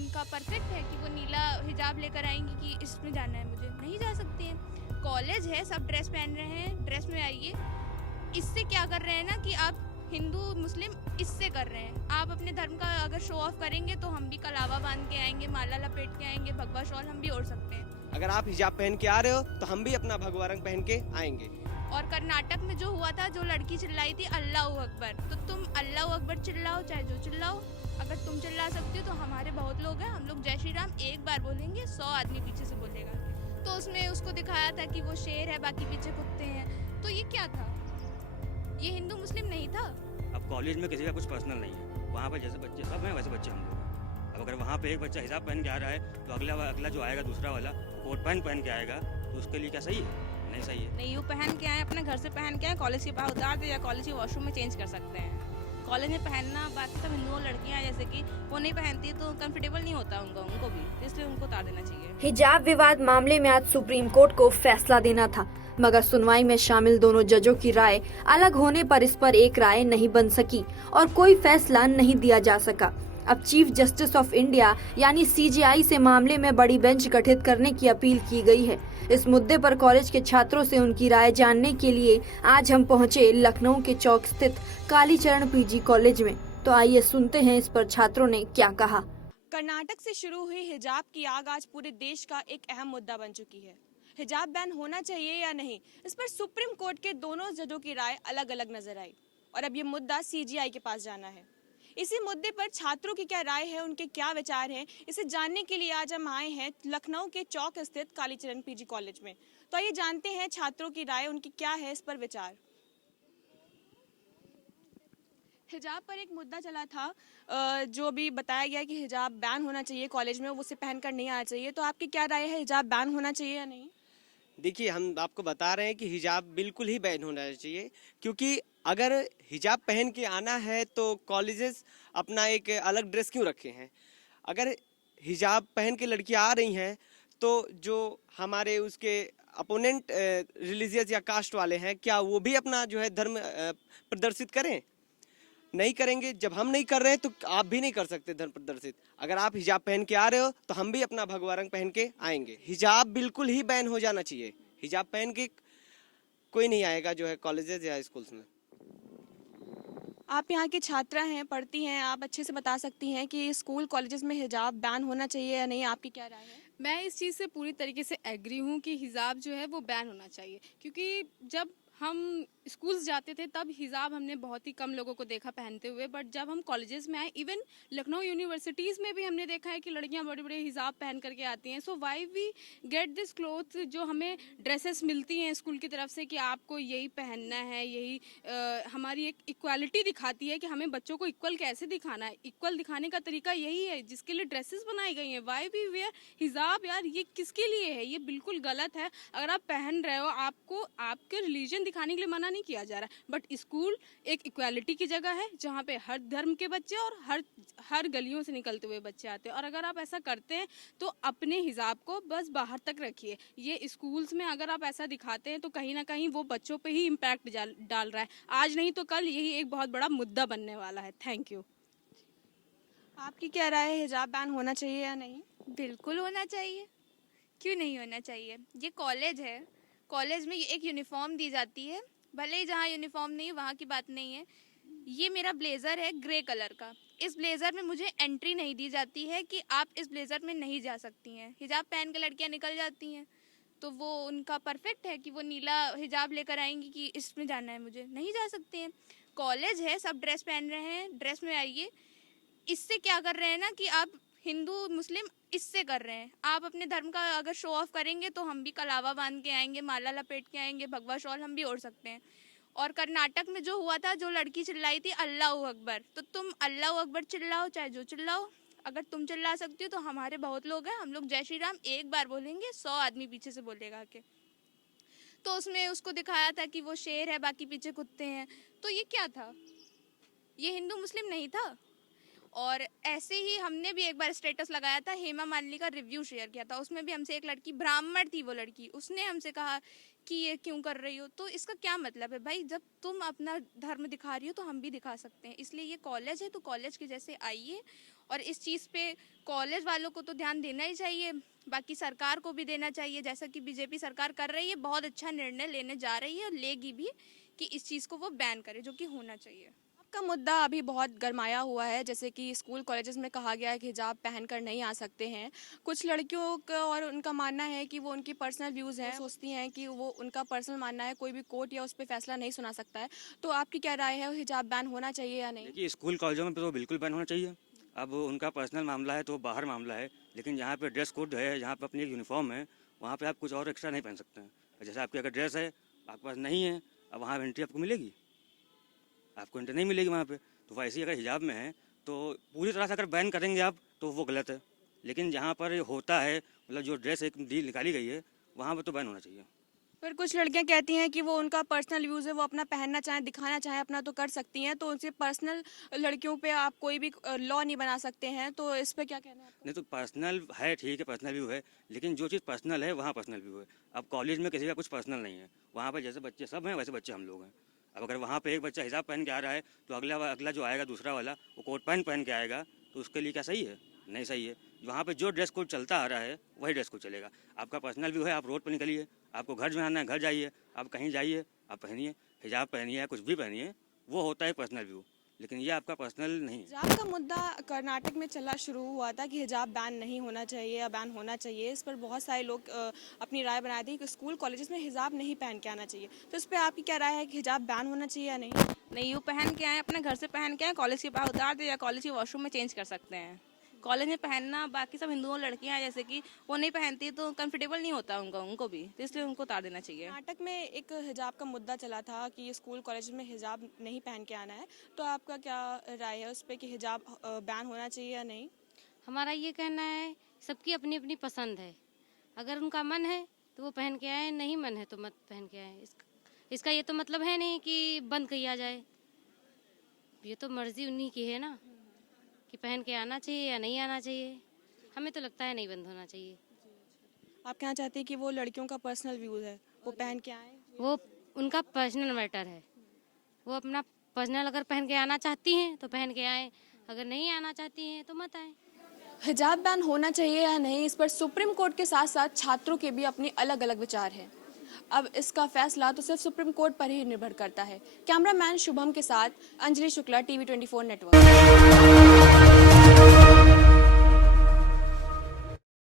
उनका परफेक्ट है कि वो नीला हिजाब लेकर आएंगी कि इसमें जाना है मुझे, नहीं जा सकती हैं। कॉलेज है, सब ड्रेस पहन रहे हैं, ड्रेस में आइए। इससे क्या कर रहे हैं ना कि आप हिंदू मुस्लिम इससे कर रहे हैं। आप अपने धर्म का अगर शो ऑफ करेंगे तो हम भी कलावा बांध के आएंगे, माला लपेट के आएंगे, भगवा शॉल हम भी ओढ़ सकते हैं। अगर आप हिजाब पहन के आ रहे हो तो हम भी अपना भगवा रंग पहन के आएंगे। और कर्नाटक में जो हुआ था, जो लड़की चिल्लाई थी अल्लाह अकबर, तो तुम अल्लाह अकबर चिल्लाओ, चाहे जो चिल्लाओ। अगर तुम चिल्ला सकती हो तो हमारे बहुत लोग हैं, हम लोग जय श्री राम एक बार बोलेंगे, 100 आदमी पीछे से बोलेगा। तो उसमें उसको दिखाया था कि वो शेर है, बाकी पीछे कुत्ते हैं। तो ये क्या था? ये हिंदू मुस्लिम नहीं था। अब कॉलेज में किसी का कुछ पर्सनल नहीं है, वहाँ पर जैसे बच्चे सब हैं वैसे बच्चे हम लोग हैं। अब अगर वहाँ पे एक बच्चा हिजाब पहन के आ रहा है तो अगला जो आएगा दूसरा वाला कोट पैंट पहन के आएगा, तो उसके लिए क्या सही है? नहीं सही है। नहीं, वो पहन के आए, अपने घर से पहन के आए, कॉलेज के बाहर उतार दे या कॉलेज के वॉशरूम में चेंज कर सकते हैं। कॉलेज में पहनना, बाकी सब हिंदू लड़कियां जैसे कि वो नहीं पहनती तो कंफर्टेबल नहीं होता उनको भी, इसलिए उनको उतार देना चाहिए। हिजाब विवाद मामले में आज सुप्रीम कोर्ट को फैसला देना था, मगर सुनवाई में शामिल दोनों जजों की राय अलग होने पर इस पर एक राय नहीं बन सकी और कोई फैसला नहीं दिया जा सका। अब चीफ जस्टिस ऑफ इंडिया यानी सीजेआई से मामले में बड़ी बेंच गठित करने की अपील की गई है। इस मुद्दे पर कॉलेज के छात्रों से उनकी राय जानने के लिए आज हम पहुंचे लखनऊ के चौक स्थित कालीचरण पीजी कॉलेज में। तो आइए सुनते हैं इस पर छात्रों ने क्या कहा। कर्नाटक से शुरू हुई हिजाब की आग आज पूरे देश का एक अहम मुद्दा बन चुकी है। हिजाब बैन होना चाहिए या नहीं, इस पर सुप्रीम कोर्ट के दोनों जजों की राय अलग अलग नजर आई और अब ये मुद्दा सीजेआई के पास जाना है। इसी मुद्दे पर छात्रों की क्या राय है, उनके क्या विचार हैं, इसे जानने के लिए आज हम आए हैं लखनऊ के चौक स्थित कालीचरण पीजी कॉलेज में। तो आइए जानते हैं छात्रों की राय, उनकी क्या है इस पर विचार। हिजाब पर एक मुद्दा चला था, जो अभी बताया गया कि हिजाब बैन होना चाहिए कॉलेज में, वो उसे पहनकर नहीं आना चाहिए। तो आपकी क्या राय है, हिजाब बैन होना चाहिए या नहीं? देखिए, हम आपको बता रहे हैं कि हिजाब बिल्कुल ही बैन होना चाहिए, क्योंकि अगर हिजाब पहन के आना है तो कॉलेजेस अपना एक अलग ड्रेस क्यों रखे हैं? अगर हिजाब पहन के लड़कियां आ रही हैं तो जो हमारे उसके अपोनेंट रिलीजियस या कास्ट वाले हैं, क्या वो भी अपना जो है धर्म प्रदर्शित करें? नहीं करेंगे। जब हम नहीं कर रहे हैं तो आप भी नहीं कर सकते धर्म प्रदर्शित। अगर आप हिजाब पहन के आ रहे हो तो हम भी अपना भगवा रंग पहन के आएंगे। हिजाब बिल्कुल ही बैन हो जाना चाहिए। हिजाब पहन के कोई नहीं आएगा जो है कॉलेजेस या स्कूल्स में। आप यहाँ की छात्रा हैं, पढ़ती हैं, आप अच्छे से बता सकती हैं कि स्कूल कॉलेजेस में हिजाब बैन होना चाहिए या नहीं, आपकी क्या राय है? मैं इस चीज़ से पूरी तरीके से एग्री हूँ कि हिजाब जो है वो बैन होना चाहिए, क्योंकि जब हम स्कूल्स जाते थे तब हिजाब हमने बहुत ही कम लोगों को देखा पहनते हुए, बट जब हम कॉलेजेस में आए, इवन लखनऊ यूनिवर्सिटीज़ में भी हमने देखा है कि लड़कियां बड़े बड़े हिजाब पहन करके आती हैं। So why we get this cloth, जो हमें ड्रेसेस मिलती हैं स्कूल की तरफ से कि आपको यही पहनना है, यही हमारी एक इक्वालिटी दिखाती है कि हमें बच्चों को इक्वल कैसे दिखाना है। इक्वल दिखाने का तरीका यही है जिसके लिए ड्रेसेस बनाई गई हैं। वाई वी वेयर हिजाब? यार ये किसके लिए है? ये बिल्कुल गलत है। अगर आप पहन रहे हो, आपको आपके रिलीजन दिखाने के लिए मना नहीं किया जा रहा है, बट स्कूल एक इक्वालिटी की जगह है जहाँ पे हर धर्म के बच्चे और हर गलियों से निकलते हुए बच्चे आते हैं। और अगर आप ऐसा करते हैं तो अपने हिजाब को बस बाहर तक रखिए। ये स्कूल्स में अगर आप ऐसा दिखाते हैं तो कहीं ना कहीं वो बच्चों पे ही इम्पैक्ट डाल रहा है। आज नहीं तो कल यही एक बहुत बड़ा मुद्दा बनने वाला है। Thank you. आपकी क्या राय है, हिजाब बैन होना चाहिए या नहीं? बिल्कुल होना चाहिए, क्यों नहीं होना चाहिए? ये कॉलेज है, कॉलेज में एक यूनिफॉर्म दी जाती है, भले ही जहाँ यूनिफॉर्म नहीं है वहाँ की बात नहीं है। ये मेरा ब्लेज़र है ग्रे कलर का, इस ब्लेज़र में मुझे एंट्री नहीं दी जाती है कि आप इस ब्लेज़र में नहीं जा सकती हैं। हिजाब पहन के लड़कियाँ निकल जाती हैं, तो वो उनका परफेक्ट है कि वो नीला हिजाब लेकर आएंगी कि इसमें जाना है मुझे, नहीं जा सकते हैं। कॉलेज है, सब ड्रेस पहन रहे हैं, ड्रेस में आइए। इससे क्या कर रहे हैं ना कि आप हिंदू मुस्लिम इससे कर रहे हैं। आप अपने धर्म का अगर शो ऑफ करेंगे तो हम भी कलावा बांध के आएंगे, माला लपेट के आएंगे, भगवा शॉल हम भी ओढ़ सकते हैं। और कर्नाटक में जो हुआ था, जो लड़की चिल्लाई थी अल्लाह अकबर, तो तुम अल्लाह अकबर चिल्लाओ, चाहे जो चिल्लाओ। अगर तुम चिल्ला सकती हो तो हमारे बहुत लोग हैं, हम लोग जय श्री राम एक बार बोलेंगे, 100 आदमी पीछे से बोलेगा के। तो उसमें उसको दिखाया था कि वो शेर है, बाकी पीछे कुत्ते हैं। तो ये क्या था? ये हिंदू मुस्लिम नहीं था। और ऐसे ही हमने भी एक बार स्टेटस लगाया था, हेमा मालिनी का रिव्यू शेयर किया था, उसमें भी हमसे एक लड़की, ब्राह्मण थी वो लड़की, उसने हमसे कहा कि ये क्यों कर रही हो। तो इसका क्या मतलब है भाई? जब तुम अपना धर्म दिखा रही हो तो हम भी दिखा सकते हैं। इसलिए ये कॉलेज है तो कॉलेज के जैसे आइए और इस चीज़ पे कॉलेज वालों को तो ध्यान देना ही चाहिए, बाकी सरकार को भी देना चाहिए, जैसा कि बीजेपी सरकार कर रही है। बहुत अच्छा निर्णय लेने जा रही है और लेगी भी कि इस चीज़ को वो बैन करे, जो कि होना चाहिए। आपका मुद्दा अभी बहुत गरमाया हुआ है, जैसे कि स्कूल कॉलेजेस में कहा गया है कि हिजाब पहनकर नहीं आ सकते हैं। कुछ लड़कियों का और उनका मानना है कि वो उनकी पर्सनल व्यूज़ हैं, सोचती हैं कि वो उनका पर्सनल मानना है, कोई भी कोर्ट या उस पर फैसला नहीं सुना सकता है। तो आपकी क्या राय है, हिजाब बैन होना चाहिए या नहीं? देखिए स्कूल कॉलेजों में तो बिल्कुल बैन होना चाहिए। अब उनका पर्सनल मामला है तो बाहर मामला है, लेकिन जहाँ पे ड्रेस कोड है, जहाँ पे अपनी एक यूनिफॉर्म है, वहाँ पे आप कुछ और एक्स्ट्रा नहीं पहन सकते हैं। जैसे आपकी अगर ड्रेस है आपके पास नहीं है, अब वहाँ एंट्री आपको मिलेगी? आपको एंट्री नहीं मिलेगी वहाँ पे। तो वैसे ही अगर हिजाब में है तो पूरी तरह से अगर बैन करेंगे आप तो वो गलत है, लेकिन जहाँ पर होता है, मतलब जो ड्रेस एक डील निकाली गई है वहाँ पर तो बैन होना चाहिए। पर कुछ लड़कियां कहती हैं कि वो उनका पर्सनल व्यूज़ है, वो अपना पहनना चाहें, दिखाना चाहें अपना तो कर सकती हैं, तो उनसे पर्सनल लड़कियों पे आप कोई भी लॉ नहीं बना सकते हैं। तो इस पे क्या कहना है आपका? नहीं तो पर्सनल है, ठीक है पर्सनल व्यू है, लेकिन जो चीज़ पर्सनल है वहाँ पर्सनल व्यू है। अब कॉलेज में किसी का कुछ पर्सनल नहीं है, वहाँ पर जैसे बच्चे सब हैं वैसे बच्चे हम लोग हैं। अब अगर वहाँ पे एक बच्चा हिजाब पहन के आ रहा है तो अगला जो आएगा दूसरा वाला वो कोट पैंट पहन के आएगा, तो उसके लिए क्या सही है? नहीं सही है। वहाँ पे जो ड्रेस कोड चलता आ रहा है वही ड्रेस कोड चलेगा। आपका पर्सनल व्यू है, आप रोड पर निकलिए, आपको घर में आना है घर जाइए, आप कहीं जाइए आप पहनिए, हिजाब पहनिए, कुछ भी पहनिए, वो होता है पर्सनल व्यू, लेकिन ये आपका पर्सनल नहीं है। हिजाब का मुद्दा कर्नाटक में चला शुरू हुआ था कि हिजाब बैन नहीं होना चाहिए या बैन होना चाहिए। इस पर बहुत सारे लोग अपनी राय बनाए थे कि स्कूल कॉलेजेस में हिजाब नहीं पहन के आना चाहिए। तो इस पर आपकी क्या राय है कि हिजाब बैन होना चाहिए या नहीं? नहीं, वो पहन के आए, अपने घर से पहन के आए, कॉलेज के बाहर उतार दे या कॉलेज के वॉशरूम में चेंज कर सकते हैं। कॉलेज में पहनना, बाकी सब हिंदुओं लड़कियां हैं जैसे कि वो नहीं पहनती तो कंफर्टेबल नहीं होता उनको भी, तो इसलिए उनको उतार देना चाहिए। कर्नाटक में एक हिजाब का मुद्दा चला था कि स्कूल कॉलेज में हिजाब नहीं पहन के आना है। तो आपका क्या राय है उस पर कि हिजाब बैन होना चाहिए या नहीं? हमारा ये कहना है सबकी अपनी अपनी पसंद है, अगर उनका मन है तो वो पहन के आए, नहीं मन है तो मत पहन के आए। इसका ये तो मतलब है नहीं कि बंद किया जाए, ये तो मर्जी उन्हीं की है ना कि पहन के आना चाहिए या नहीं आना चाहिए। हमें तो लगता है नहीं बंद होना चाहिए। आप कहना चाहते हैं कि वो लड़कियों का पर्सनल व्यू है, वो पहन के आए? वो उनका पर्सनल मैटर है, वो अपना पर्सनल अगर पहन के आना चाहती हैं तो पहन के आए, अगर नहीं आना चाहती हैं तो मत आए। हिजाब बैन होना चाहिए या नहीं, इस पर सुप्रीम कोर्ट के साथ साथ छात्रों के भी अपने अलग अलग विचार हैं। अब इसका फैसला तो सिर्फ सुप्रीम कोर्ट पर ही निर्भर करता है। कैमरामैन शुभम के साथ अंजलि शुक्ला, TV 24 नेटवर्क।